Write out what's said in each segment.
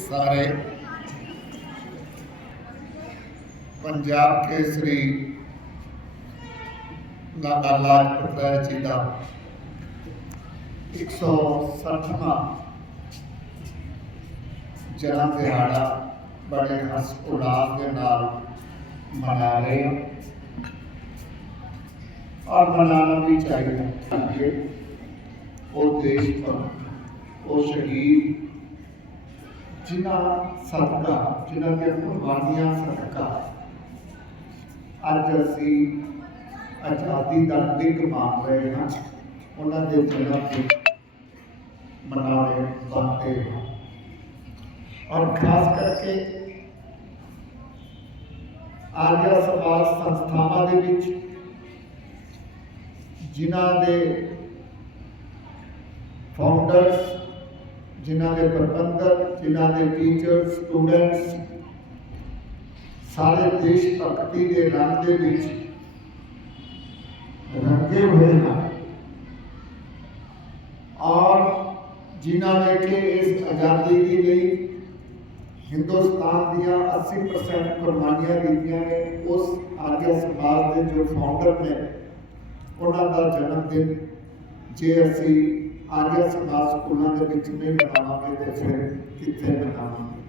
ਸਾਰੇ ਪੰਜਾਬ ਕੇਸਰੀ ਲਾਲਾ ਲਾਜਪਤ ਰਾਏ ਜੀ ਦਾ 160ਵਾਂ ਜਨਮ ਦਿਹਾੜਾ ਬੜੇ ਹਸ ਉਲਾਸ ਦੇ ਨਾਲ ਮਨਾ ਰਹੇ ਹਾਂ। ਔਰ ਮਨਾਉਣਾ ਵੀ ਚਾਹੀਦਾ ਕਿ ਉਹ ਦੇਸ਼ ਭਗਤ ਉਹ ਸ਼ਹੀਦ ਜਿਨ੍ਹਾਂ ਸਦਕਾ, ਜਿਨ੍ਹਾਂ ਦੀਆਂ ਕੁਰਬਾਨੀਆਂ ਸਦਕਾ, ਅੱਜ ਅਸੀਂ ਆਜ਼ਾਦੀ ਦਾ ਦਿਗ ਮਾਣ ਰਹੇ ਹਾਂ। ਉਹਨਾਂ ਦੇ ਜਨਮ ਦਿਨ ਮਨਾ ਰਹੇ ਬਾਤੇ ਔਰ ਖਾਸ ਕਰਕੇ ਆਰਿਆ ਸਮਾਜ ਸੰਸਥਾਵਾਂ ਦੇ ਵਿੱਚ, ਜਿਨ੍ਹਾਂ ਦੇ ਫਾਊਂਡਰਸ ਜਿਨ੍ਹਾਂ ਦੇ ਪ੍ਰਬੰਧਕ, ਜਿਨ੍ਹਾਂ ਦੇ ਟੀਚਰ ਸਟੂਡੈਂਟਸ ਸਾਰੇ ਦੇਸ਼ ਭਗਤੀ ਦੇ ਰੰਗ ਦੇ ਵਿੱਚ ਰੰਗੇ ਹੋਏ ਹਨ। ਔਰ ਜਿਨ੍ਹਾਂ ਨੇ ਕਿ ਇਸ ਆਜ਼ਾਦੀ ਦੇ ਲਈ ਹਿੰਦੁਸਤਾਨ ਦੀਆਂ 80% ਕੁਰਬਾਨੀਆਂ ਦਿੱਤੀਆਂ ਨੇ, ਉਸ ਆਰਿਆ ਸਮਾਜ ਦੇ ਜੋ ਫਾਊਂਡਰ ਨੇ, ਉਹਨਾਂ ਦਾ ਜਨਮ ਦਿਨ, ਜੇ ਅਸੀਂ ਆਰਿਆ ਸਮਾਜ ਸਕੂਲਾਂ ਦੇ ਵਿੱਚ ਨਹੀਂ ਮਨਾਵਾਂਗੇ ਤੇ ਫਿਰ ਕਿੱਥੇ ਮਨਾਵਾਂਗੇ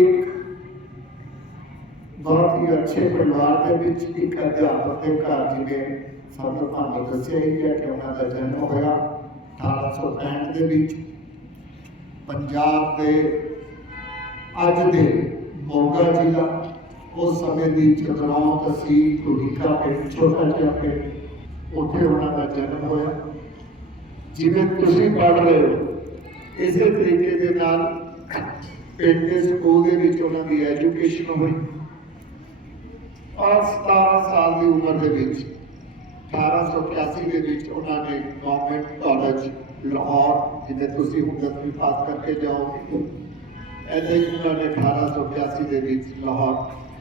ਇੱਕ ਬਹੁਤ ਹੀ ਅੱਛੇ ਪਰਿਵਾਰ ਦੇ ਵਿੱਚ ਇੱਕ ਅਧਿਆਪਕ ਦੇ ਘਰ ਜਿਵੇਂ ਸਾਨੂੰ ਤੁਹਾਨੂੰ ਦੱਸਿਆ ਹੀ ਹੈ ਕਿ ਉਹਨਾਂ ਦਾ ਜਨਮ ਹੋਇਆ 1865 ਦੇ ਵਿੱਚ। ਪੰਜਾਬ ਦੇ ਅੱਜ ਦੇ ਮੋਗਾ ਜ਼ਿਲ੍ਹਾ ਉਸ ਸਮੇਂ ਦੀ ਜਗਰਾਉਂ ਤਹਿਸੀਲ ਕੁੜੀਕਾ ਪਿੰਡ, ਛੋਟਾ ਜਿਹਾ ਪਿੰਡ। ਉੱਥੇ ਉਹਨਾਂ ਦਾ ਜਨਮ ਹੋਇਆ। ਜਿਵੇਂ ਤੁਸੀਂ ਪੜ੍ਹ ਰਹੇ ਹੋ, ਇਸੇ ਤਰੀਕੇ ਦੇ ਨਾਲ ਪਿੰਡ ਦੇ ਸਕੂਲ ਦੇ ਵਿੱਚ ਉਹਨਾਂ ਦੀ ਐਜੂਕੇਸ਼ਨ ਹੋਈ। ਔਰ 17 ਸਾਲ ਦੀ ਉਮਰ ਦੇ ਵਿੱਚ 1881 ਦੇ ਵਿੱਚ ਉਹਨਾਂ ਨੇ ਗਵਰਨਮੈਂਟ ਕਾਲਜ, ਲਾਹੌਰ, ਜਿੱਥੇ ਤੁਸੀਂ ਹੁਣ ਦਸਵੀਂ ਪਾਸ ਕਰਕੇ ਜਾਓਗੇ ਐਸੇ ਹੀ ਉਹਨਾਂ ਨੇ 1881 ਦੇ ਵਿੱਚ ਲਾਹੌਰ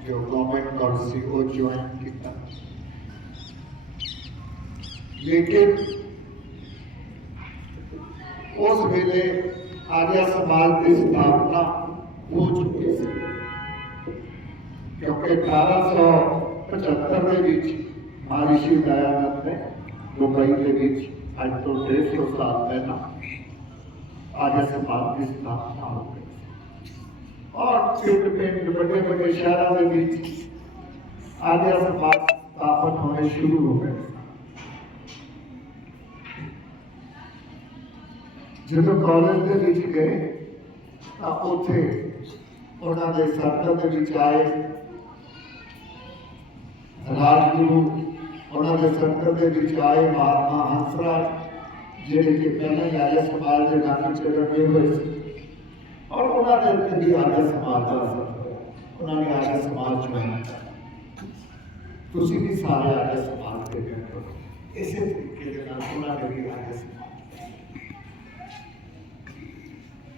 ਜੋ ਗਵਰਨਮੈਂਟ ਕਾਲਜ ਸੀ, ਉਹ ਜੁਆਇਨ ਕੀਤਾ। لیکن اس ویلے آریا سماج کی سٹاپنا ہو چکی سی کیونکہ اٹھارہ سو پچہتر مہارشی دیا دایانند نے دبئی کے بچ اج تو ڈیڑھ سو سال پہلے آریا سماج کی سٹاپنا ہو گئی اور پنڈ پنڈ بڑے بڑے شہروں کے بچ آریا سماج سٹاپن ہونے شروع ہو گئے ਜਦੋਂ ਕਾਲਜ ਦੇ ਵਿੱਚ ਗਏ, ਤਾਂ ਉੱਥੇ ਉਹਨਾਂ ਦੇ ਸਰਕਲ ਦੇ ਵਿੱਚ ਆਏ। ਰਾਜਗੁਰੂ ਉਹਨਾਂ ਦੇ ਸਰਕਲ ਦੇ ਵਿੱਚ ਆਏ, ਮਹਾਤਮਾ ਹੰਸਰਾਜ, ਜਿਹੜੇ ਕਿ ਪਹਿਲਾਂ ਹੀ ਆਇਆ ਸਮਾਜ ਦੇ ਨਾਮ ਚੱਲਣੇ ਹੋਏ ਸੀ। ਔਰ ਉਹਨਾਂ ਦੇ ਉੱਤੇ ਵੀ ਆਇਆ ਸਮਾਜ ਦਾ ਅਸਰ ਉਹਨਾਂ ਨੇ ਆਇਆ ਸਮਾਜ ਚੁਣਿਆ ਤੁਸੀਂ ਵੀ ਸਾਰੇ ਆਇਆ ਸਮਾਜ ਦੇ ਮੈਂਬਰ ਇਸੇ ਤਰੀਕੇ ਦੇ ਨਾਲ ਉਹਨਾਂ ਨੇ ਵੀ ਆਇਆ ਸਮਾਜ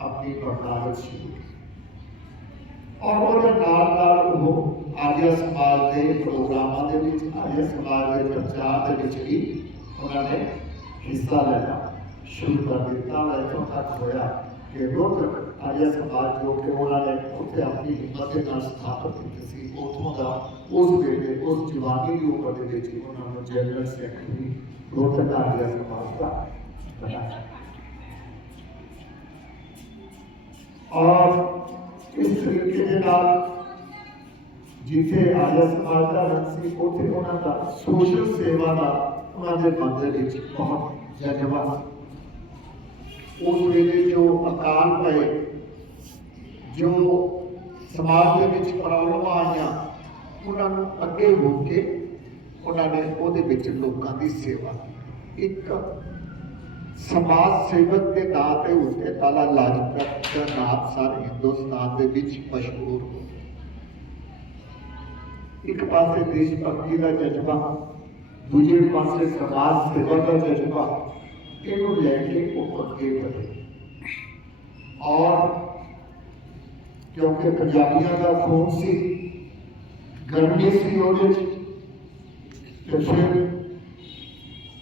ਆਪਣੀ ਵਕਾਲਤ ਸ਼ੁਰੂ ਕੀਤੀ ਔਰ ਉਹਦੇ ਨਾਲ ਨਾਲ ਉਹ ਆਰਿਆ ਸਮਾਜ ਦੇ ਪ੍ਰੋਗਰਾਮਾਂ ਦੇ ਵਿੱਚ ਆਰਿਆ ਸਮਾਜ ਦੇ ਪ੍ਰਚਾਰ ਦੇ ਵਿੱਚ ਵੀ ਉਹਨਾਂ ਨੇ ਹਿੱਸਾ ਲੈਣਾ ਸ਼ੁਰੂ ਕਰ ਦਿੱਤਾ ਔਰ ਇੱਥੋਂ ਤੱਕ ਹੋਇਆ ਕਿ ਰੋਜ਼ ਆਰਿਆ ਸਮਾਜ ਜੋ ਕਿ ਉਹਨਾਂ ਨੇ ਉੱਥੇ ਆਪਣੀ ਹਿੰਮਤ ਦੇ ਨਾਲ ਸਥਾਪਿਤ ਕੀਤੀ ਸੀ ਉੱਥੋਂ ਦਾ ਉਸ ਵੇਲੇ ਉਸ ਜਵਾਨੀ ਦੀ ਉਮਰ ਦੇ ਵਿੱਚ ਹੀ ਉਹਨਾਂ ਨੂੰ ਜਨਰਲ ਸੈਕਟਰੀ ਰੋਟਕ ਆਰਿਆ ਸਮਾਜ ਦਾ ਔਰ ਇਸ ਤਰੀਕੇ ਦੇ ਨਾਲ ਜਿੱਥੇ ਆਰਿਆ ਸਮਾਜ ਦਾ ਰੰਗ ਸੀ, ਉੱਥੇ ਉਹਨਾਂ ਦਾ ਸੋਸ਼ਲ ਸੇਵਾ ਦਾ ਉਹਨਾਂ ਦੇ ਮਨ ਵਿੱਚ ਬਹੁਤ ਜਜ਼ਬਾ ਉਸ ਵੇਲੇ ਜੋ ਅਕਾਲ ਪਏ ਜੋ ਸਮਾਜ ਦੇ ਵਿੱਚ ਪ੍ਰੋਬਲਮਾਂ ਆਈਆਂ, ਉਹਨਾਂ ਨੂੰ ਅੱਗੇ ਹੋ ਕੇ ਉਹਨਾਂ ਨੇ ਉਹਦੇ ਵਿੱਚ ਲੋਕਾਂ ਦੀ ਸੇਵਾ ਇੱਕ ਸਮਾਜ ਸੇਵਕ ਦੇ ਨਾਂ ਤੇ ਉਸਨੇ ਲਾਲਾ ਲਾਜਪਤ ਦਾ ਨਾਮ ਸਾਰੇ ਹਿੰਦੁਸਤਾਨ ਦੇ ਵਿੱਚ ਮਸ਼ਹੂਰ ਹੋ ਇੱਕ ਪਾਸੇ ਦੇਸ਼ ਭਗਤੀ ਦਾ ਜਜ਼ਬਾ, ਦੂਜੇ ਪਾਸੇ ਸਮਾਜ ਸੇਵਾ ਦਾ ਜਜ਼ਬਾ, ਇਹਨੂੰ ਲੈ ਕੇ ਉਹ ਅੱਗੇ ਵਧੇ। ਔਰ ਕਿਉਂਕਿ ਪੰਜਾਬੀਆਂ ਦਾ ਖੂਨ ਸੀ, ਗਰਮੀ ਸੀ ਉਹਦੇ ਚ ਤੇ ਫਿਰ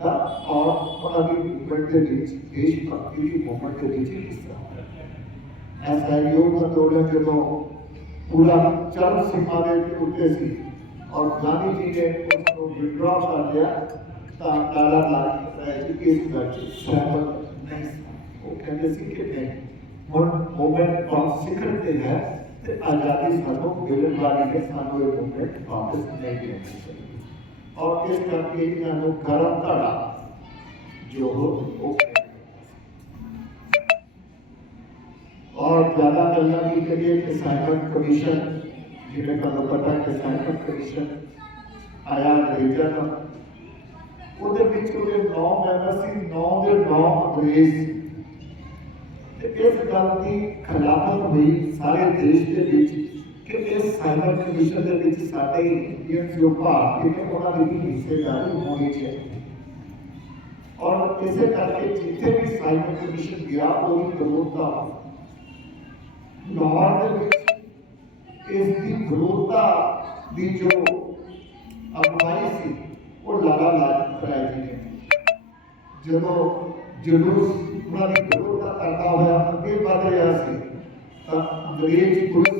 تھا اور انہوں نے موومنٹ سے دیش بھکتی کی موومنٹ سے لیجیے حصہ ایسا یوگ کا توڑے کے تو پورا چرم سکھانے کے اٹھے تھی اور گاندھی جی نے اس کو وڈرا کر دیا ڈالا تھا کیس کر کے سہمت نہیں وہ کہتے سی کہ نہیں موومنٹ ہم سیکھتے ہیں آزادی سانو بے روزگاری نے سانو یہ موومنٹ واپس نہیں دینی چاہیے ਔਰ ਇਸ ਕਰਕੇ ਇਹਨਾਂ ਨੂੰ ਗਰਮ ਧੜਾ ਜੋ ਉਹ ਔਰ ਜ਼ਿਆਦਾ ਗੱਲਾਂ ਵੀ ਕਰੀਏ ਕਿ ਸਾਈਮਨ ਕਮਿਸ਼ਨ, ਜਿਹੜੇ ਤੁਹਾਨੂੰ ਪਤਾ ਕਿ ਸਾਈਮਨ ਕਮਿਸ਼ਨ ਆਇਆ ਅੰਗਰੇਜ਼ਾਂ ਦਾ ਉਹਦੇ ਵਿੱਚ ਉਹਦੇ 9 ਮੈਂਬਰ ਸੀ 9 ਦੇ 9 ਅੰਗਰੇਜ਼ ਸੀ। ਤੇ ਇਸ ਗੱਲ ਦੀ ਖਿਲਾਫਤ ਹੋਈ ਸਾਰੇ ਦੇਸ਼ ਦੇ ਵਿੱਚ। ਕਿ ਇਸ ਸਾਈਬਰ ਕਮਿਸ਼ਨ ਦੇ ਵਿੱਚ ਸਾਡੇ ਇੰਡੀਅਨ ਜੋ ਭਾਰਤੀ ਨੇ, ਉਹਨਾਂ ਦੀ ਵੀ ਹਿੱਸੇਦਾਰੀ ਹੋਣੀ ਚਾਹੀਦੀ ਔਰ ਇਸੇ ਕਰਕੇ ਜਿੱਥੇ ਵੀ ਸਾਈਬਰ ਕਮਿਸ਼ਨ ਗਿਆ ਉਹਦੀ ਵਿਰੋਧਤਾ ਲਾਹੌਰ ਦੇ ਵਿੱਚ ਇਸ ਦੀ ਵਿਰੋਧਤਾ ਦੀ ਜੋ ਅਗਵਾਈ ਸੀ, ਉਹ ਲਾਲਾ ਲਾਜਪਤ ਰਾਏ ਜੀ ਨੇ ਜਦੋਂ ਜਲੂਸ, ਉਹਨਾਂ ਦੀ ਵਿਰੋਧਤਾ ਕਰਦਾ ਹੋਇਆ ਅੱਗੇ ਵਧ ਰਿਹਾ ਸੀ, ਤਾਂ ਅੰਗਰੇਜ਼ ਪੁਲਿਸ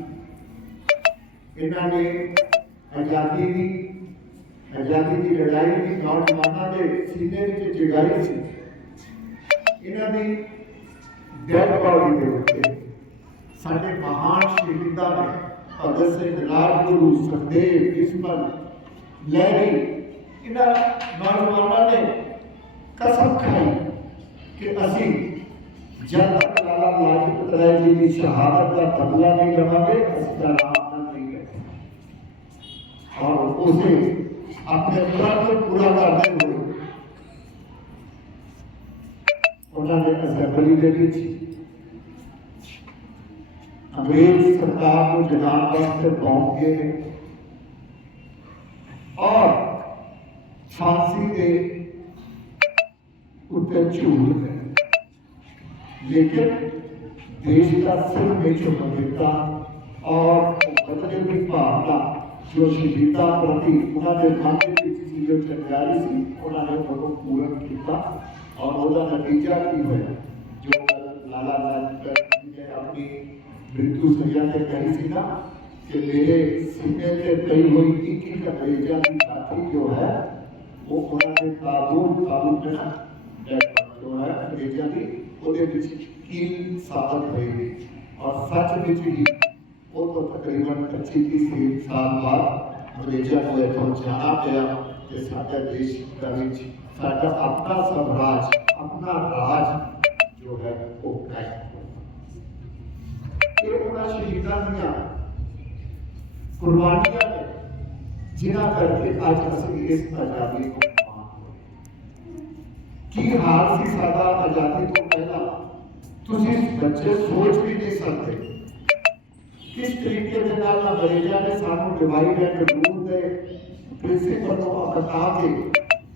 ਇਹਨਾਂ ਨੇ ਆਜ਼ਾਦੀ ਦੀ ਆਜ਼ਾਦੀ ਦੀ ਲੜਾਈ ਦੀ ਨੌਜਵਾਨਾਂ ਦੇ ਸੀਨੇ ਵਿੱਚ ਜਗਾਈ ਸੀ। ਇਹਨਾਂ ਦੀ ਡੈਡ ਬਾਡੀ ਦੇ ਉੱਤੇ ਸਾਡੇ ਮਹਾਨ ਸ਼ਹੀਦਾਂ ਨੇ ਭਗਤ ਸਿੰਘ ਰਾਜਗੁਰੂ ਸੁਖਦੇਵ ਕਿਸਮਤ ਲੈਣੀ ਇਹਨਾਂ ਨੌਜਵਾਨਾਂ ਨੇ ਕਸਮ ਖਾਈ ਕਿ ਅਸੀਂ ਜਦ ਤੱਕ ਲਾਲਾ ਲਾਜਪਤ ਰਾਏ ਜੀ ਦੀ ਸ਼ਹਾਦਤ ਦਾ ਬਦਲਾ ਨਹੀਂ ਲਵਾਂਗੇ, ਅਸੀਂ ਤਾਂ اسے اپنے پر پورا کرتے ہوئے انہوں نے اسمبلی دے وچ انگریز سرکار کو جنان وقت پہنچ گئے۔ اور پھانسی دے اتنے جھوٹ گئے لیکن دیش کا سر میں چمک دیتا اور بدلے بھی پہاڑا جو شدیدہ پرتی انہوں نے کھانے کی چیزیں جو تیاری سی انہوں نے وہ پورا کیا اور وہ نتیجہ کی ہوا جو لالا لاجپت نے اپنی مرتو سیا سے کہی سی نا کہ میرے سینے سے کئی ہوئی ایک ہی کا بیجا کی ساتھی جو ہے وہ انہوں نے تعلق تعلق رکھا جو ہے بیجا کی وہ کیل ثابت ہوئی اور سچ بھی چاہیے وہ تو تقریباً پچیس تیس سال بعد ملیشیا ہوئے تو جانا گیا کہ ساڈا دیش کرنج ساڈا اپنا سمراج، اپنا راج جو ہے وہ قائم یہ انہاں شہیداں دیاں قربانیاں نے جنہاں کر کے اج اسی اس آزادی کو کی حال سی سادہ آزادی تو پہلا؟ تسی بچے سوچ بھی نہیں سکتے۔ کس طریقے سے نال انگریزاں نے سانو ڈیوائیڈ اینڈ رول دے پرنسپل نو بتا کے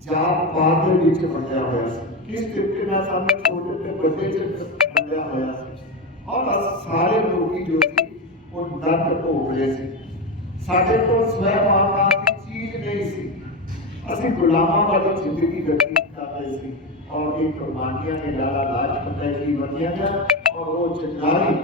جات پات دے وچ بنیا ہویا سی کس طریقے نال سانو چھوٹے تے بڑے چ بنیا ہویا سی اور سارے لوگ جو تھی، وہ ڈر تو ہو گئے سی ساڈے کو سوئے آنا کی چیز نہیں سی اسی غلاماں والی زندگی گزاری کر رہے سی اور ایک قربانیاں نے لالا لاج پتہ کی بنیا گیا اور وہ چنگاری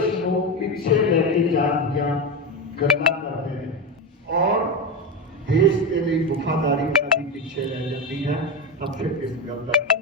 اس کو پیچھے لے کے جان کیا گلا کرتے ہیں اور دیش کے لیے وفاداری کا بھی پیچھے رہ جاتی ہے، تب پھر اس گندہ